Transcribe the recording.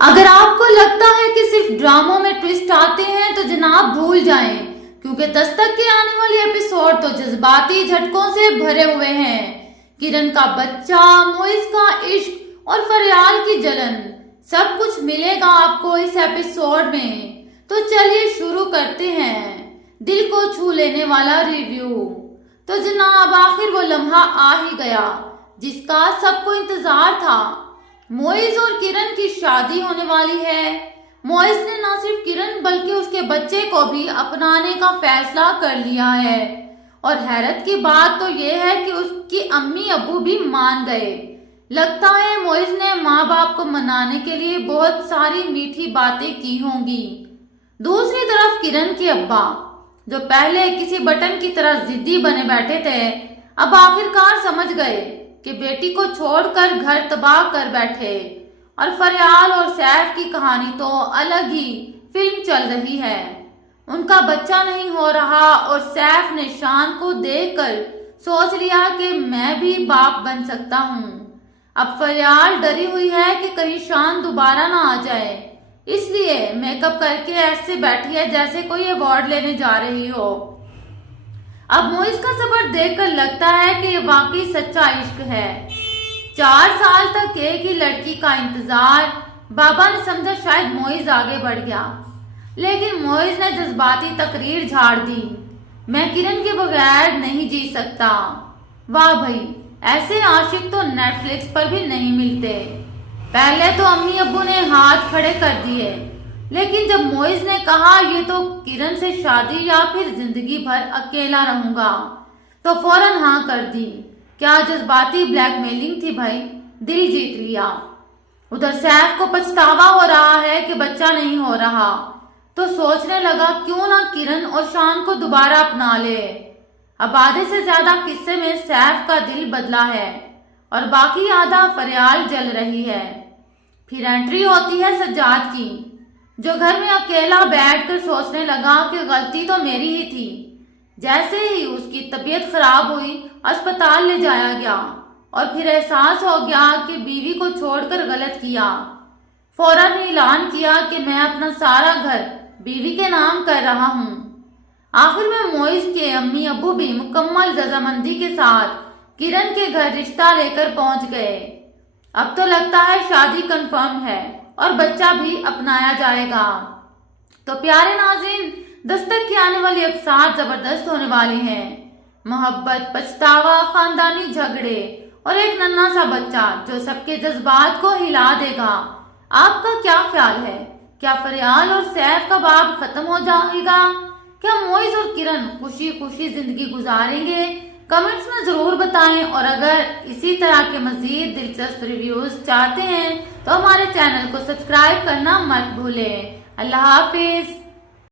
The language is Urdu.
اگر آپ کو لگتا ہے کہ صرف ڈراموں میں ٹویسٹ آتے ہیں تو جناب بھول جائیں، کیونکہ دستک کے آنے والی ایپیسوڈ تو جذباتی جھٹکوں سے بھرے ہوئے ہیں۔ کرن کا بچہ، موئز کا عشق اور فریال کی جلن، سب کچھ ملے گا آپ کو اس ایپیسوڈ میں۔ تو چلیے شروع کرتے ہیں دل کو چھو لینے والا ریویو۔ تو جناب آخر وہ لمحہ آ ہی گیا جس کا سب کو انتظار تھا۔ موئز اور کرن کی شادی ہونے والی ہے۔ موئز نے نہ صرف کرن بلکہ اس کے بچے کو بھی اپنانے کا فیصلہ کر لیا ہے، اور حیرت کی بات تو یہ ہے کہ اس کی امی ابو بھی مان گئے۔ لگتا ہے موئز نے ماں باپ کو منانے کے لیے بہت ساری میٹھی باتیں کی ہوں گی۔ دوسری طرف کرن کے ابا، جو پہلے کسی بٹن کی طرح ضدی بنے بیٹھے تھے، اب آخرکار سمجھ گئے کہ بیٹی کو چھوڑ کر گھر تباہ کر بیٹھے۔ اور فریال اور سیف کی کہانی تو الگ ہی فلم چل رہی ہے۔ ان کا بچہ نہیں ہو رہا اور سیف نے شان کو دیکھ کر سوچ لیا کہ میں بھی باپ بن سکتا ہوں۔ اب فریال ڈری ہوئی ہے کہ کہیں شان دوبارہ نہ آ جائے، اس لیے میک اپ کر کے ایسے بیٹھی ہے جیسے کوئی ایوارڈ لینے جا رہی ہو۔ اب موئز کا صبر دیکھ کر لگتا ہے کہ یہ واقعی سچا عشق ہے۔ 4 سال تک ایک ہی لڑکی کا انتظار۔ بابا نے سمجھا شاید موئز آگے بڑھ گیا، لیکن موئز نے جذباتی تقریر جھاڑ دی۔ میں کرن کے بغیر نہیں جی سکتا۔ واہ بھائی، ایسے عاشق تو نیٹ فلکس پر بھی نہیں ملتے۔ پہلے تو امی ابو نے ہاتھ کھڑے کر دیے، لیکن جب موئز نے کہا یہ تو کرن سے شادی یا پھر زندگی بھر اکیلا رہوں گا، تو فوراً ہاں کر دی۔ کیا جذباتی بلیک میلنگ تھی بھائی، دل جیت لیا۔ ادھر سیف کو پچھتاوا ہو رہا ہے کہ بچہ نہیں ہو رہا، تو سوچنے لگا کیوں نہ کرن اور شان کو دوبارہ اپنا لے۔ اب آدھے سے زیادہ قصے میں سیف کا دل بدلا ہے اور باقی آدھا فریال جل رہی ہے۔ پھر انٹری ہوتی ہے سجاد کی، جو گھر میں اکیلا بیٹھ کر سوچنے لگا کہ غلطی تو میری ہی تھی۔ جیسے ہی اس کی طبیعت خراب ہوئی، اسپتال لے جایا گیا اور پھر احساس ہو گیا کہ بیوی کو چھوڑ کر غلط کیا۔ فوراً اعلان کیا کہ میں اپنا سارا گھر بیوی کے نام کر رہا ہوں۔ آخر میں موئز کے امی ابو بھی مکمل رضامندی کے ساتھ کرن کے گھر رشتہ لے کر پہنچ گئے۔ اب تو لگتا ہے شادی کنفرم ہے اور بچہ بھی اپنایا جائے گا۔ تو پیارے ناظرین، دستک کی آنے والی اقساط زبردست ہونے والی ہیں۔ محبت، پچھتاوا، خاندانی جھگڑے اور ایک ننھا سا بچہ جو سب کے جذبات کو ہلا دے گا۔ آپ کا کیا خیال ہے؟ کیا فریال اور سیف کا باب ختم ہو جائے گا؟ کیا موئز اور کرن خوشی خوشی زندگی گزاریں گے؟ کمنٹس میں ضرور بتائیں، اور اگر اسی طرح کے مزید دلچسپ ریویوز چاہتے ہیں تو ہمارے چینل کو سبسکرائب کرنا مت بھولیں۔ اللہ حافظ۔